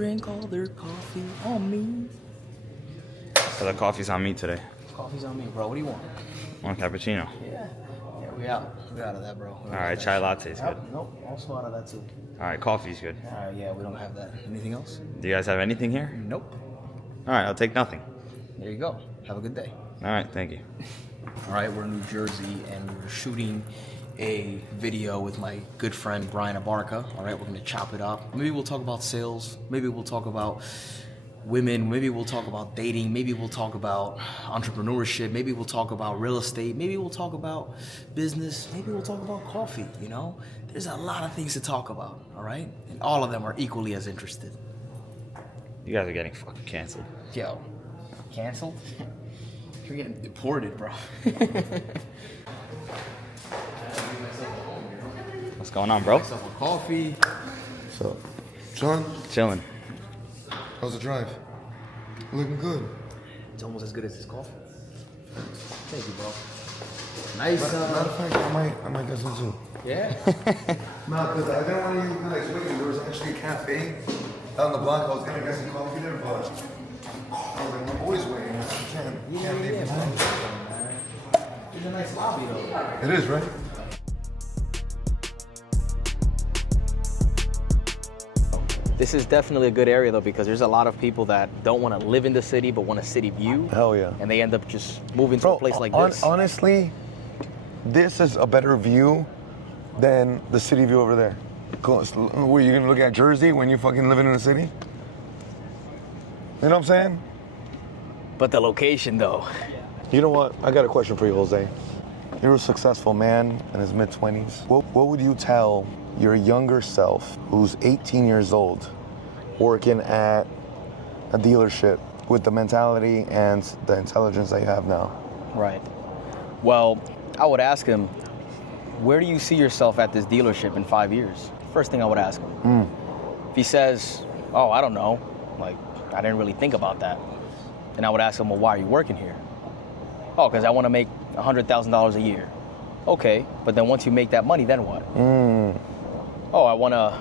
drink all their coffee on me. So the coffee's on me today. Coffee's on me, bro. What do you want? One cappuccino. Yeah, we out. We out of that, bro. All right, chai latte's good. Nope, also out of that too. All right, coffee's good. Yeah, we don't have that. Anything else? Do you guys have anything here? Nope. All right, I'll take nothing. There you go. Have a good day. All right, thank you. All right, we're in New Jersey and we're shooting a video with my good friend Brian Abarca. All right, we're gonna chop it up. Maybe we'll talk about sales. Maybe we'll talk about women. Maybe we'll talk about dating. Maybe we'll talk about entrepreneurship. Maybe we'll talk about real estate. Maybe we'll talk about business. Maybe we'll talk about coffee, you know? There's a lot of things to talk about, all right? And all of them are equally as interested. You guys are getting fucking canceled. Yo, canceled? You're getting deported, bro. What's going on, bro? Myself a coffee. So, John, Chilling. how's the drive? Looking good. It's almost as good as this coffee. Thank you, bro. Nice. Matter of fact, I might get some too. Yeah. No, because I didn't want you guys waiting. There was actually a cafe down the block. I was gonna get some coffee there, but I'm always waiting. I can't leave Yeah, behind. It's a nice lobby, though. It is, right? This is definitely a good area though because there's a lot of people that don't want to live in the city but want a city view. Hell yeah. And they end up just moving to a place like this. Honestly, this is a better view than the city view over there. Were you gonna look at Jersey when you're fucking living in the city? You know what I'm saying? But the location though. You know what? I got a question for you, Jose. You're a successful man in his mid-20s. What would you tell your younger self who's 18 years old working at a dealership with the mentality and the intelligence that you have now? Right. Well, I would ask him, where do you see yourself at this dealership in 5 years? First thing I would ask him. If he says, oh, I don't know, like, I didn't really think about that. Then I would ask him, well, why are you working here? Oh, because I want to make $100,000 a year. Okay, but then once you make that money, then what? Oh, I want to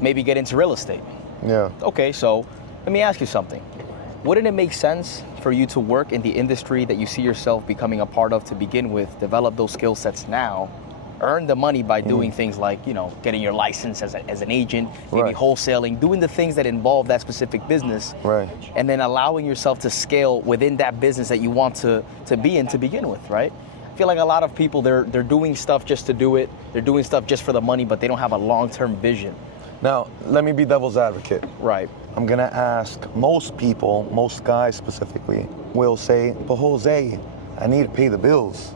maybe get into real estate. Yeah. Okay, so let me ask you something. Wouldn't it make sense for you to work in the industry that you see yourself becoming a part of to begin with, develop those skill sets now, earn the money by doing things like, you know, getting your license as an agent, maybe Right. wholesaling, doing the things that involve that specific business, Right. and then allowing yourself to scale within that business that you want to be in to begin with, right? I feel like a lot of people, they're doing stuff just to do it. They're doing stuff just for the money, but they don't have a long-term vision. Now, let me be devil's advocate. Right. I'm gonna ask most people, most guys specifically, will say, but Jose, I need to pay the bills.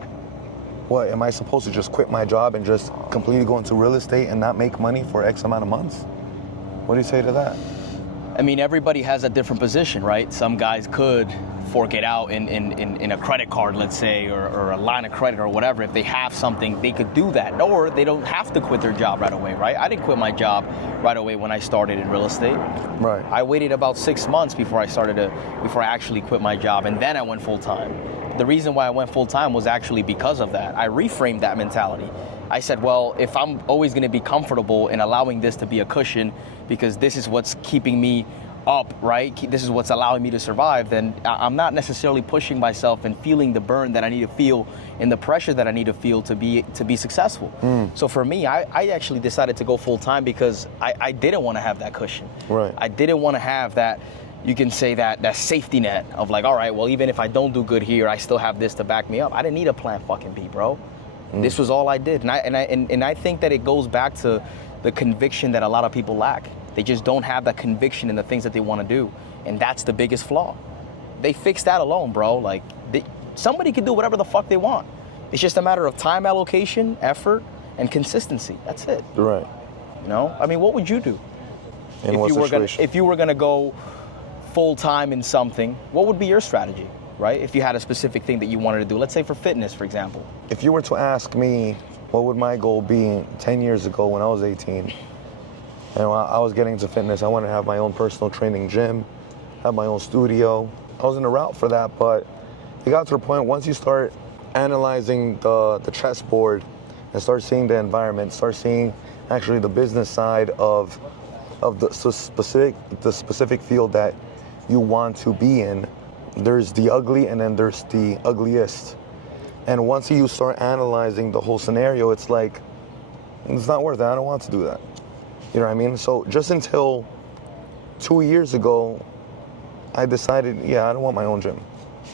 What, am I supposed to just quit my job and just completely go into real estate and not make money for X amount of months? What do you say to that? I mean, everybody has a different position, right? Some guys could fork it out in a credit card, let's say, or a line of credit or whatever. If they have something, they could do that. Or they don't have to quit their job right away, right? I didn't quit my job right away when I started in real estate. Right. I waited about 6 months before I actually quit my job, and then I went full time. The reason why I went full time was actually because of that. I reframed that mentality. I said, well, if I'm always gonna be comfortable in allowing this to be a cushion because this is what's keeping me up, right? This is what's allowing me to survive, then I'm not necessarily pushing myself and feeling the burn that I need to feel and the pressure that I need to feel to be successful. So for me, I actually decided to go full time because I didn't want to have that cushion. Right. I didn't want to have that, you can say that safety net of like, all right, well, even if I don't do good here, I still have this to back me up. I didn't need a plan fucking B, bro. This was all I did. And I think that it goes back to the conviction that a lot of people lack. They just don't have that conviction in the things that they want to do. And that's the biggest flaw. They fix that alone, bro. Like, somebody can do whatever the fuck they want. It's just a matter of time allocation, effort, and consistency. That's it. Right. You know? I mean, what would you do? In what situation? If you were gonna go full time in something, what would be your strategy, right? If you had a specific thing that you wanted to do, let's say for fitness, for example. If you were to ask me, what would my goal be 10 years ago when I was 18? And when I was getting into fitness, I wanted to have my own personal training gym, have my own studio. I was in a route for that, but it got to the point, once you start analyzing the chessboard and start seeing the environment, start seeing actually the business side of of the specific field that you want to be in, there's the ugly and then there's the ugliest. And once you start analyzing the whole scenario, it's like, it's not worth it. I don't want to do that. You know what I mean? So just until 2 years ago, I decided, yeah, I don't want my own gym.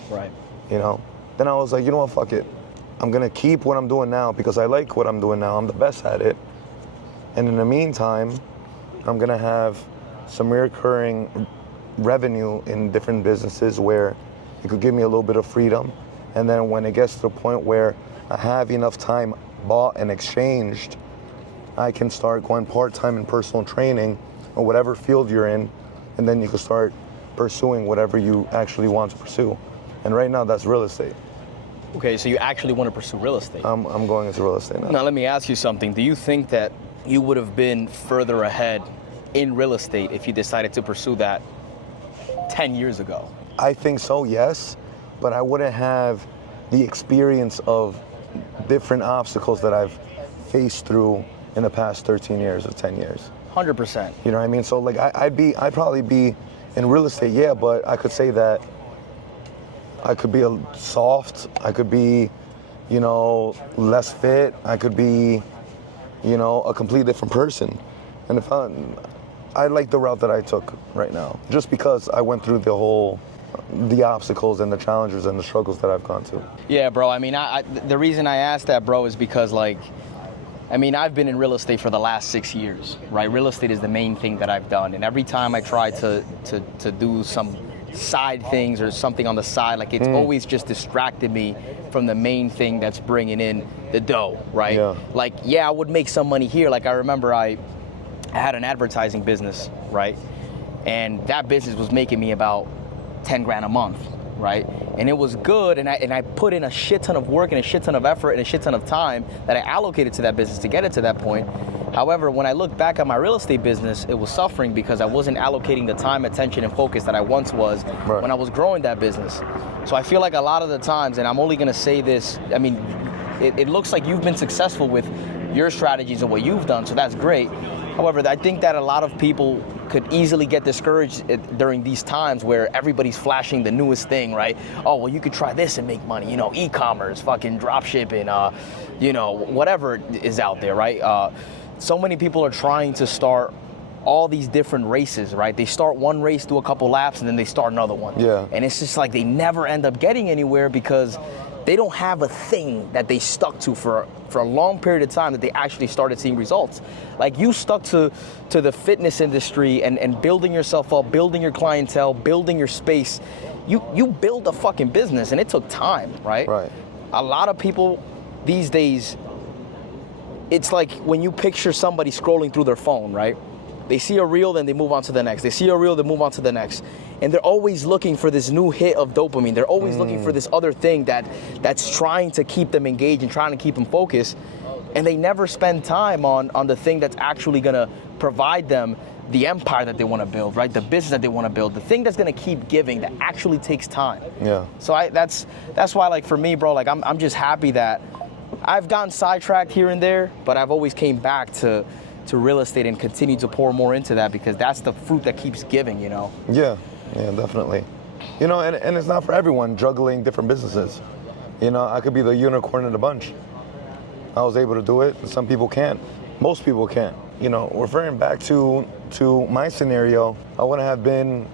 Right. You know? Then I was like, you know what, fuck it. I'm gonna keep what I'm doing now because I like what I'm doing now. I'm the best at it. And in the meantime, I'm gonna have some recurring revenue in different businesses where it could give me a little bit of freedom. And then when it gets to the point where I have enough time bought and exchanged, I can start going part-time in personal training or whatever field you're in, and then you can start pursuing whatever you actually want to pursue. And right now, that's real estate. Okay, so you actually want to pursue real estate. I'm going into real estate now. Now, let me ask you something. Do you think that you would have been further ahead in real estate if you decided to pursue that 10 years ago? I think so, yes, but I wouldn't have the experience of different obstacles that I've faced through in the past 13 years or 10 years. 100%. You know what I mean? So like I'd probably be in real estate, yeah, but I could say that I could be soft, I could be, you know, less fit, I could be, you know, a completely different person. And if I like the route that I took right now, just because I went through the obstacles and the challenges and the struggles that I've gone to. Yeah, bro. I mean, the reason I asked that, bro, is because, like, I mean, I've been in real estate for the last 6 years, right? Real estate is the main thing that I've done. And every time I try to do some side things or something on the side, like, it's always just distracted me from the main thing that's bringing in the dough, right? Yeah. Like, yeah, I would make some money here. Like, I remember I had an advertising business, right? And that business was making me about 10 grand a month, right? And it was good, and I put in a shit ton of work and a shit ton of effort and a shit ton of time that I allocated to that business to get it to that point. However, when I look back at my real estate business, it was suffering because I wasn't allocating the time, attention, and focus that I once was when I was growing that business. So I feel like a lot of the times, and I'm only gonna say this, I mean, it looks like you've been successful with your strategies and what you've done, so that's great. However, I think that a lot of people could easily get discouraged during these times where everybody's flashing the newest thing, right? Oh, well, you could try this and make money, you know, e-commerce, fucking drop shipping, you know, whatever is out there, right? So many people are trying to start all these different races, right? They start one race, do a couple laps, and then they start another one. Yeah. And it's just like they never end up getting anywhere because they don't have a thing that they stuck to for a long period of time that they actually started seeing results. Like, you stuck to the fitness industry and building yourself up, building your clientele, building your space. You build a fucking business, and it took time, right? Right. A lot of people these days, it's like when you picture somebody scrolling through their phone, right? They see a reel, then they move on to the next. They see a reel, they move on to the next. And they're always looking for this new hit of dopamine. They're always looking for this other thing that's trying to keep them engaged and trying to keep them focused. And they never spend time on the thing that's actually gonna provide them the empire that they wanna build, right? The business that they wanna build, the thing that's gonna keep giving, that actually takes time. Yeah. So that's why, like, for me, bro, like, I'm just happy that I've gotten sidetracked here and there, but I've always came back to real estate and continue to pour more into that because that's the fruit that keeps giving, you know? Yeah, definitely. You know, and it's not for everyone juggling different businesses. You know, I could be the unicorn in the bunch. I was able to do it, and some people can't. Most people can't. You know, referring back to my scenario, I wouldn't have been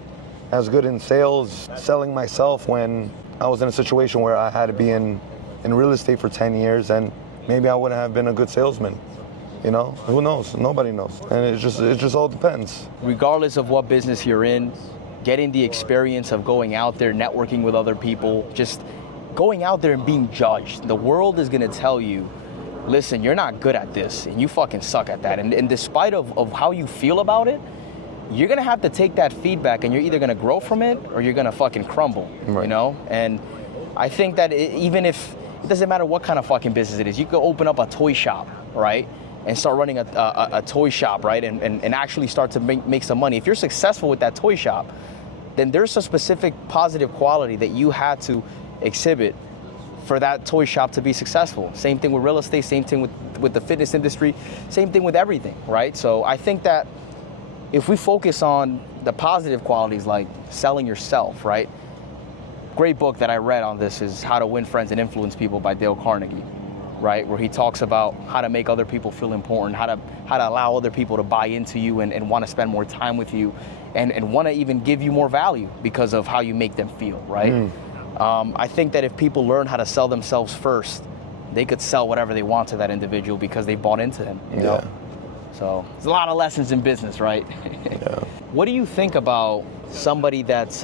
as good in sales, selling myself when I was in a situation where I had to be in real estate for 10 years, and maybe I wouldn't have been a good salesman. You know, who knows? Nobody knows. And it just all depends. Regardless of what business you're in, getting the experience of going out there, networking with other people, just going out there and being judged. The world is gonna tell you, listen, you're not good at this, and you fucking suck at that. And despite of how you feel about it, you're gonna have to take that feedback, and you're either gonna grow from it or you're gonna fucking crumble, right. You know? And I think that even if, it doesn't matter what kind of fucking business it is, you could open up a toy shop, right? And start running a toy shop, right? And actually start to make some money. If you're successful with that toy shop, then there's a specific positive quality that you had to exhibit for that toy shop to be successful. Same thing with real estate, same thing with the fitness industry, same thing with everything, right? So I think that if we focus on the positive qualities like selling yourself, right? Great book that I read on this is How to Win Friends and Influence People by Dale Carnegie, right? Where he talks about how to make other people feel important, how to allow other people to buy into you and want to spend more time with you and want to even give you more value because of how you make them feel, right? I think that if people learn how to sell themselves first, they could sell whatever they want to that individual because they bought into them, you know? So there's a lot of lessons in business, right? What do you think about somebody that's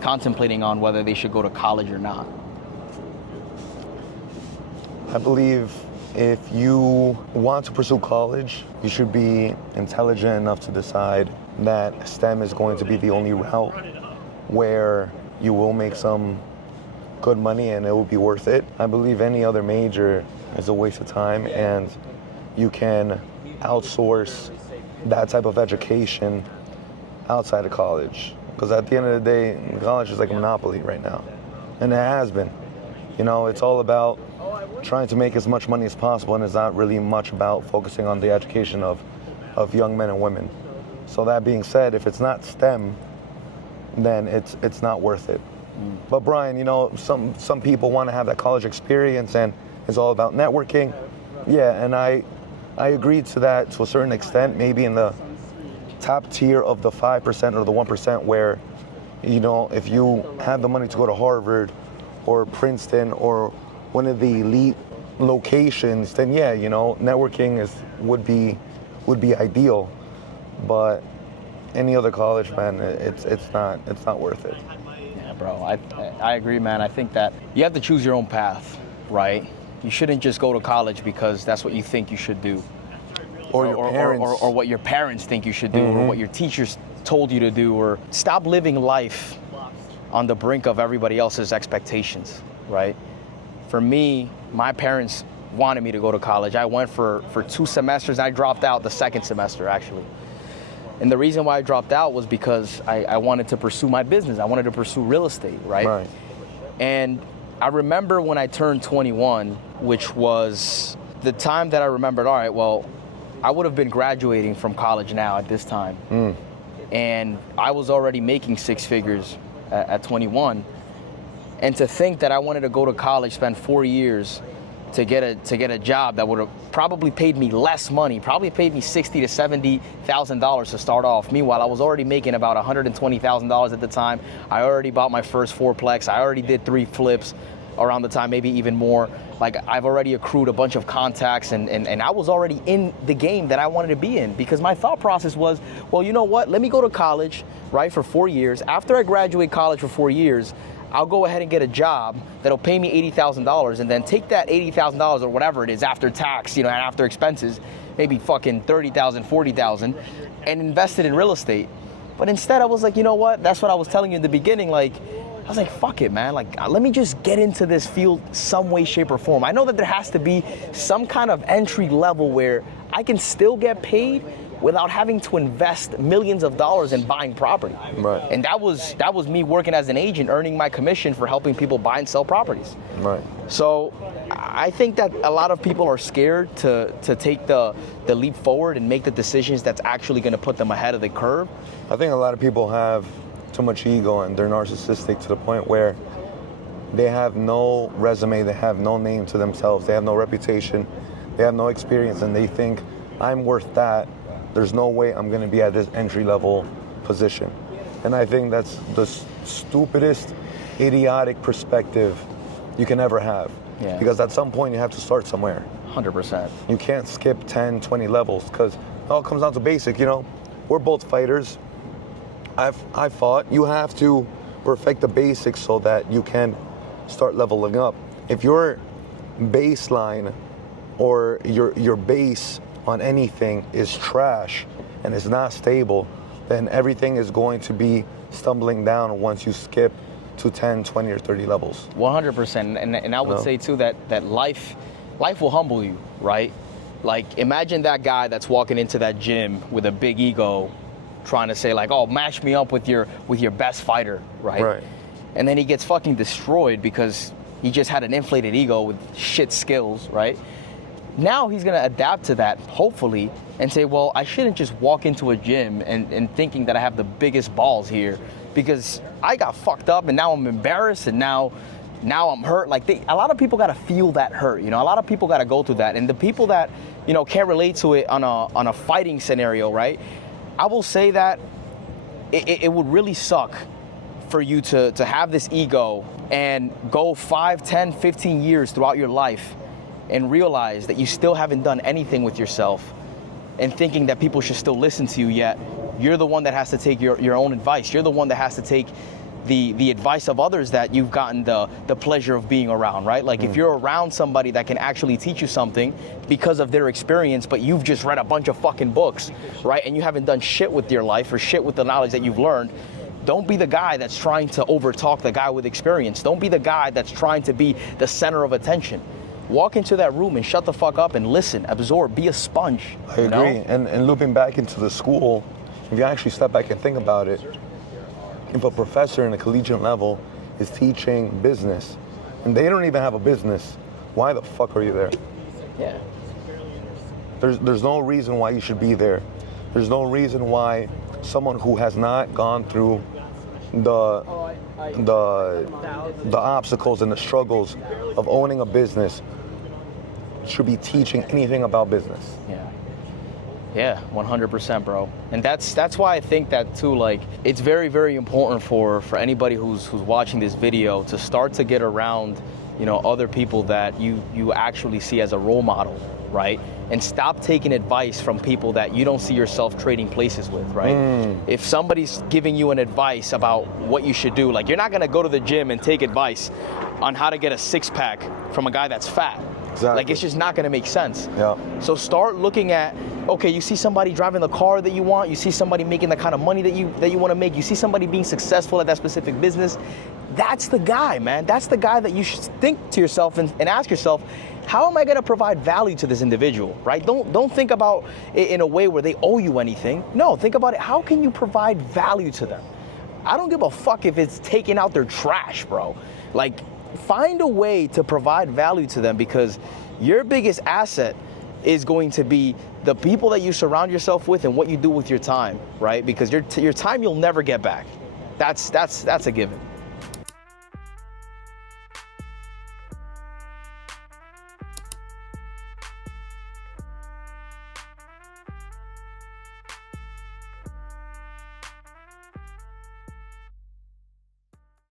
contemplating on whether they should go to college or not? I believe if you want to pursue college, you should be intelligent enough to decide that STEM is going to be the only route where you will make some good money and it will be worth it. I believe any other major is a waste of time, and you can outsource that type of education outside of college. Because at the end of the day, college is like a monopoly right now. And it has been. You know, it's all about trying to make as much money as possible, and it's not really much about focusing on the education of young men and women. So that being said, if it's not STEM, then it's not worth it. But Brian, you know, some people want to have that college experience and it's all about networking. Yeah, and I agree to that to a certain extent, maybe in the top tier of the 5% or the 1% where, you know, if you have the money to go to Harvard or Princeton or one of the elite locations, then yeah, you know, networking would be ideal. But any other college, man, it's not worth it. Yeah, bro, I agree, man. I think that you have to choose your own path, right? You shouldn't just go to college because that's what you think you should do. Or your parents. Or what your parents think you should do, or what your teachers told you to do, or stop living life on the brink of everybody else's expectations, right? For me, my parents wanted me to go to college. I went for 2 semesters, and I dropped out the second semester, actually. And the reason why I dropped out was because I wanted to pursue my business. I wanted to pursue real estate, right? And I remember when I turned 21, which was the time that I remembered, all right, well, I would have been graduating from college now at this time. And I was already making 6 figures at 21. And to think that I wanted to go to college, spend 4 years to get a job that would have probably paid me less money, probably paid me $60,000 to $70,000 to start off. Meanwhile, I was already making about $120,000 at the time. I already bought my first 4-plex. I already did 3 flips around the time, maybe even more. Like, I've already accrued a bunch of contacts, and I was already in the game that I wanted to be in, because my thought process was, well, you know what? Let me go to college, right, for 4 years. After I graduate college for 4 years, I'll go ahead and get a job that'll pay me $80,000, and then take that $80,000 or whatever it is after tax, you know, and after expenses, maybe fucking $30,000, $40,000, and invest it in real estate. But instead, I was like, you know what? That's what I was telling you in the beginning. Like, I was like, fuck it, man. Like, let me just get into this field some way, shape, or form. I know that there has to be some kind of entry level where I can still get paid without having to invest millions of dollars in buying property. Right. And that was me working as an agent, earning my commission for helping people buy and sell properties. Right. So I think that a lot of people are scared to take the leap forward and make the decisions that's actually going to put them ahead of the curve. I think a lot of people have too much ego and they're narcissistic to the point where they have no resume, they have no name to themselves, they have no reputation, they have no experience, and they think, I'm worth that. There's no way I'm going to be at this entry-level position. And I think that's the stupidest, idiotic perspective you can ever have. Yeah. Because at some point you have to start somewhere. 100%. You can't skip 10, 20 levels, because it all comes down to basic, you know? We're both fighters. I fought. You have to perfect the basics so that you can start leveling up. If your baseline or your base on anything is trash and is not stable, then everything is going to be stumbling down once you skip to 10, 20, or 30 levels. 100%. And I would say too that life will humble you, right? Like, imagine that guy that's walking into that gym with a big ego, trying to say like, oh, match me up with your best fighter, right? Right. And then he gets fucking destroyed because he just had an inflated ego with shit skills, right? Now he's gonna adapt to that, hopefully, and say, well, I shouldn't just walk into a gym and thinking that I have the biggest balls here because I got fucked up and now I'm embarrassed and now I'm hurt. Like a lot of people gotta feel that hurt, you know. A lot of people gotta go through that, and the people that, you know, can't relate to it on a fighting scenario, right? I will say that it would really suck for you to have this ego and go 5, 10, 15 years throughout your life and realize that you still haven't done anything with yourself and thinking that people should still listen to you, yet you're the one that has to take your own advice. You're the one that has to take the advice of others that you've gotten the pleasure of being around, right? Like if you're around somebody that can actually teach you something because of their experience, but you've just read a bunch of fucking books, right? And you haven't done shit with your life or shit with the knowledge that you've learned, don't be the guy that's trying to overtalk the guy with experience. Don't be the guy that's trying to be the center of attention. Walk into that room and shut the fuck up and listen, absorb, be a sponge. I agree. And looping back into the school, if you actually step back and think about it, if a professor in a collegiate level is teaching business and they don't even have a business, why the fuck are you there? Yeah. There's no reason why you should be there. There's no reason why someone who has not gone through the obstacles and the struggles of owning a business should be teaching anything about business. Yeah, 100%, bro. And that's why I think that too, like, it's very, very important for anybody who's watching this video to start to get around, you know, other people that you actually see as a role model, right? And stop taking advice from people that you don't see yourself trading places with, right? If somebody's giving you an advice about what you should do, like, you're not gonna go to the gym and take advice on how to get a six-pack from a guy that's fat. Exactly. Like, it's just not gonna make sense. Yeah. So start looking at, okay, you see somebody driving the car that you want, you see somebody making the kind of money that you want to make, you see somebody being successful at that specific business, that's the guy, man. That's the guy that you should think to yourself and ask yourself, how am I going to provide value to this individual, right? Don't think about it in a way where they owe you anything. No, think about it, how can you provide value to them? I don't give a fuck if it's taking out their trash, bro. Like, find a way to provide value to them, because your biggest asset is going to be the people that you surround yourself with and what you do with your time, right? Because your time you'll never get back. That's a given.